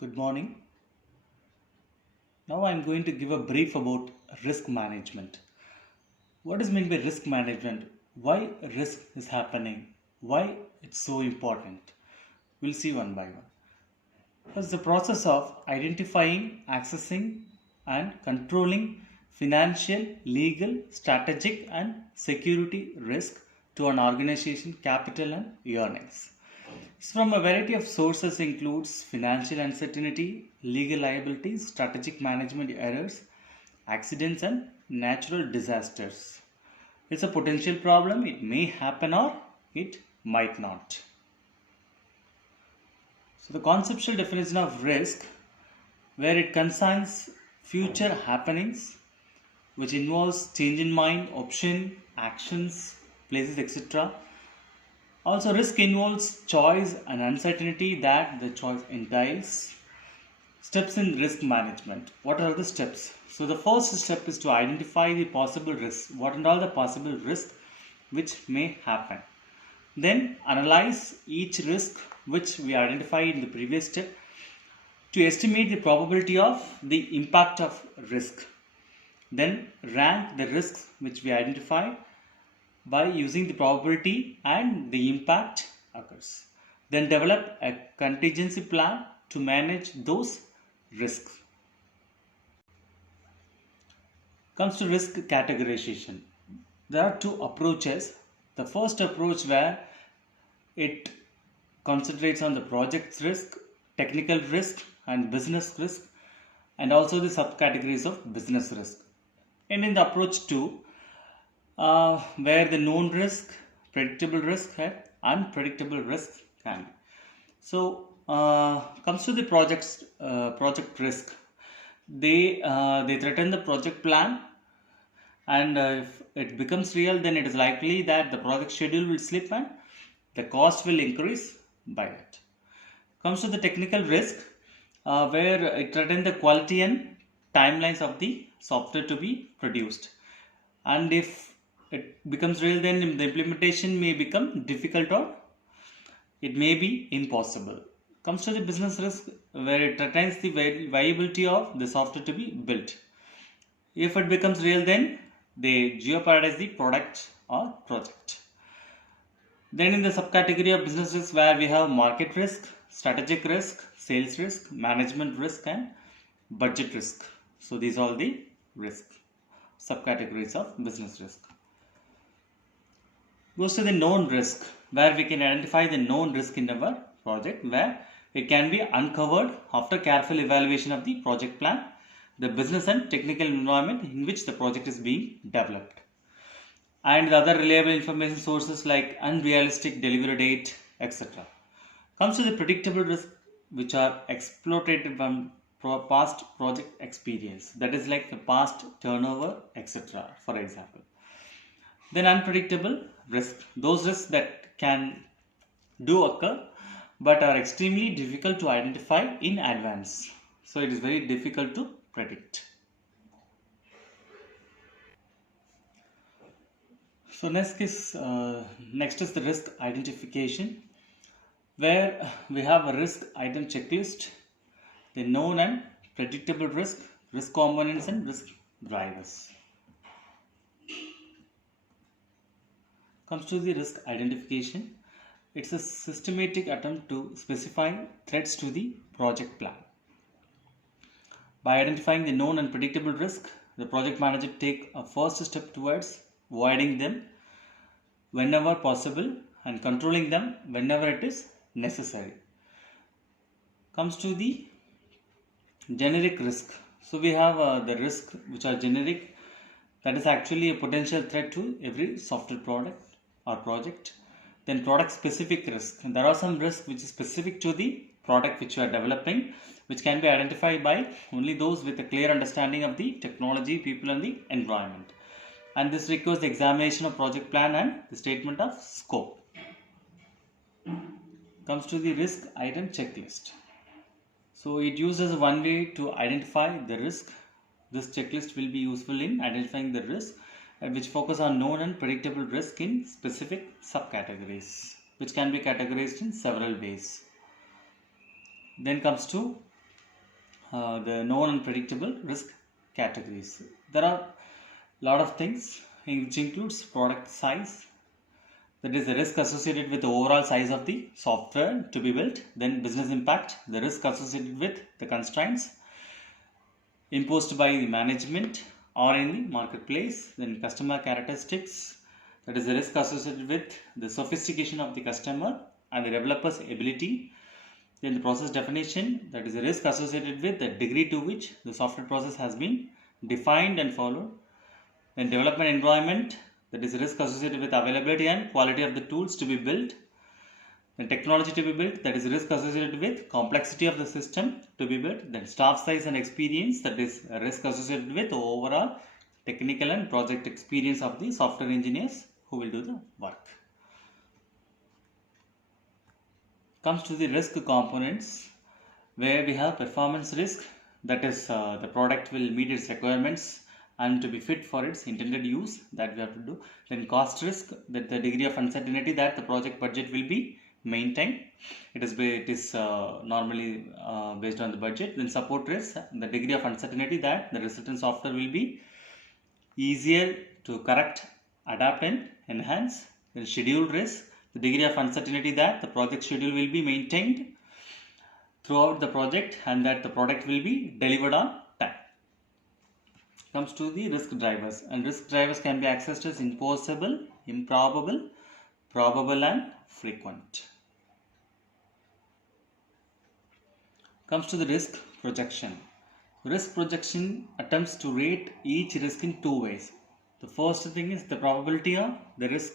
Good morning. Now I'm going to give a brief about risk management. What is meant by risk management? Why risk is happening? Why it's so important? We'll see one by one. It's the process of identifying, accessing, and controlling financial, legal, strategic, and security risk to an organization, capital, and earnings. From a variety of sources includes financial uncertainty, legal liabilities, strategic management errors, accidents and natural disasters. It's a potential problem. It may happen or it might not. So the conceptual definition of risk where it concerns future happenings which involves change in mind, option, actions, places, etc. Also, risk involves choice and uncertainty that the choice entails. Steps in risk management. What are the steps? So, the first step is to identify the possible risks. What are all the possible risks which may happen? Then, analyze each risk which we identified in the previous step to estimate the probability of the impact of risk. Then, rank the risks which we identify by using the probability and the impact occurs. Then develop a contingency plan to manage those risks. Comes to risk categorization. There are two approaches. The first approach where it concentrates on the project risk, technical risk and business risk, and also the subcategories of business risk. And in the approach 2, where the known risk, predictable risk, and unpredictable risk can be. So, comes to the project risk. They threaten the project plan, and if it becomes real, then it is likely that the project schedule will slip and the cost will increase by that. Comes to the technical risk, where it threatens the quality and timelines of the software to be produced, and if it becomes real, then the implementation may become difficult or it may be impossible. Comes to the business risk where it threatens the viability of the software to be built. If it becomes real, then they jeopardize the product or project. Then in the subcategory of business risk where we have market risk, strategic risk, sales risk, management risk and budget risk. So these are all the risk subcategories of business risk. Goes to the known risk where we can identify the known risk in our project where it can be uncovered after careful evaluation of the project plan, the business and technical environment in which the project is being developed, and the other reliable information sources like unrealistic delivery date, etc. Comes to the predictable risk which are exploited from past project experience, that is like the past turnover, etc. for example. Then unpredictable risk, those risks that can do occur but are extremely difficult to identify in advance. So it is very difficult to predict. So next is the risk identification, where we have a risk item checklist, the known and predictable risk components and risk drivers. Comes to the risk identification. It's a systematic attempt to specify threats to the project plan. By identifying the known and predictable risk, the project manager take a first step towards avoiding them whenever possible and controlling them whenever it is necessary. Comes to the generic risk. So we have the risk which are generic, that is actually a potential threat to every software product or project. Then product specific risk, and there are some risks which is specific to the product which you are developing, which can be identified by only those with a clear understanding of the technology, people and the environment, and this requires the examination of project plan and the statement of scope. Comes to the risk item checklist. So it uses one way to identify the risk. This checklist will be useful in identifying the risk, which focus on known and predictable risk in specific subcategories, which can be categorized in several ways. Then comes to the known and predictable risk categories. There are a lot of things which includes product size, that is the risk associated with the overall size of the software to be built, then business impact, the risk associated with the constraints imposed by the management or in the marketplace, then customer characteristics, that is the risk associated with the sophistication of the customer and the developer's ability, then the process definition, that is the risk associated with the degree to which the software process has been defined and followed, then development environment, that is the risk associated with availability and quality of the tools to be built, then technology to be built, that is risk associated with complexity of the system to be built, then staff size and experience, that is a risk associated with overall technical and project experience of the software engineers who will do the work. Comes to the risk components, where we have performance risk, that is the product will meet its requirements and to be fit for its intended use, that we have to do. Then cost risk, that the degree of uncertainty that the project budget will be maintained. It is normally based on the budget. Then support risk, the degree of uncertainty that the resultant software will be easier to correct, adapt and enhance. Then schedule risk, the degree of uncertainty that the project schedule will be maintained throughout the project and that the product will be delivered on time. Comes to the risk drivers, and risk drivers can be accessed as impossible, improbable, probable and frequent. Comes to the risk projection. Risk projection attempts to rate each risk in two ways. The first thing is the probability of the risk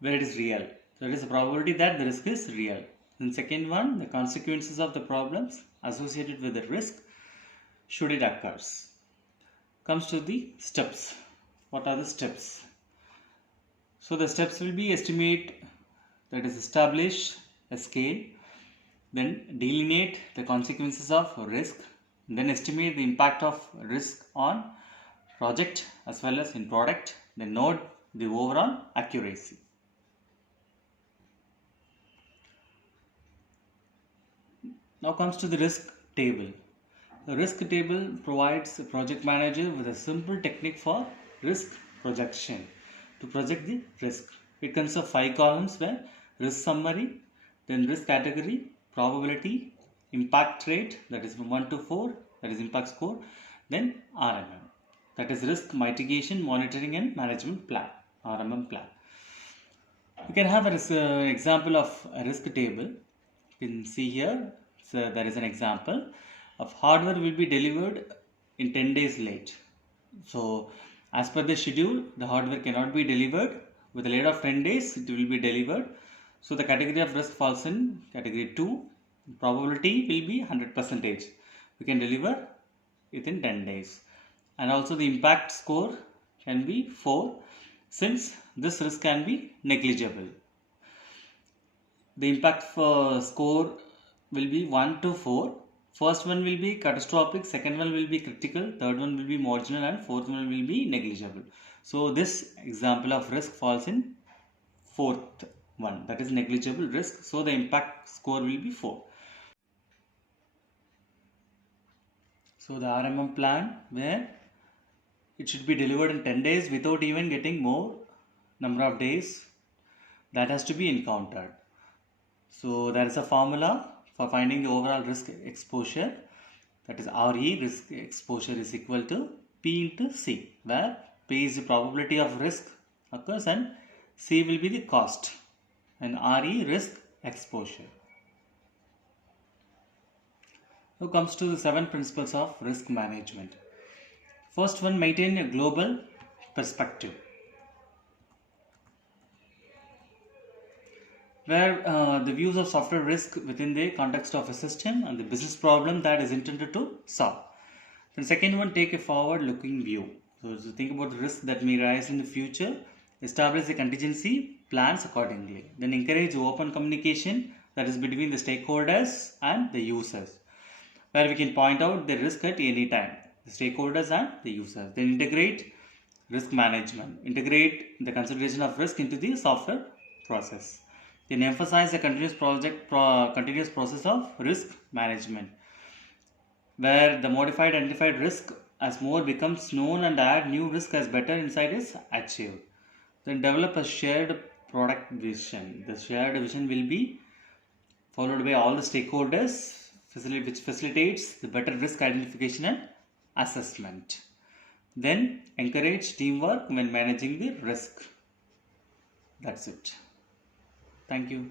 where it is real. There is a probability that the risk is real. And second one, the consequences of the problems associated with the risk should it occurs. Comes to the steps. What are the steps? So the steps will be estimate, that is establish a scale, then delineate the consequences of risk, then estimate the impact of risk on project as well as in product, then note the overall accuracy. Now comes to the risk table. The risk table provides the project manager with a simple technique for risk projection to project the risk. It consists of 5 columns where risk summary, then risk category, probability, impact rate, that is from 1 to 4, that is impact score, then RMM, that is risk mitigation, monitoring and management plan, RMM plan. You can have an example of a risk table. You can see here, so there is an example of hardware will be delivered in 10 days late. So as per the schedule, the hardware cannot be delivered. With a delay of 10 days, it will be delivered. So the category of risk falls in category 2. Probability will be 100%. We can deliver within 10 days. And also the impact score can be 4, since this risk can be negligible. The impact score will be 1 to 4. First one will be catastrophic, second one will be critical, third one will be marginal and fourth one will be negligible. So this example of risk falls in fourth one, that is negligible risk. So the impact score will be 4. So the RMM plan, where it should be delivered in 10 days without even getting more number of days, that has to be encountered. So there is a formula for finding the overall risk exposure, that is RE, risk exposure is equal to P into C, where P is the probability of risk occurs and C will be the cost, and RE risk exposure. Now comes to the 7 principles of risk management. First one, maintain a global perspective, where the views of software risk within the context of a system and the business problem that is intended to solve. The second one, take a forward-looking view. So to think about the risk that may arise in the future, establish the contingency plans accordingly. Then encourage open communication, that is between the stakeholders and the users, where we can point out the risk at any time, the stakeholders and the users. Then integrate risk management, integrate the consideration of risk into the software process. Then emphasize the continuous process of risk management. where the modified identified risk as more becomes known and add new risk as better insight is achieved. Then develop a shared product vision. The shared vision will be followed by all the stakeholders, which facilitates the better risk identification and assessment. Then encourage teamwork when managing the risk. That's it. Thank you.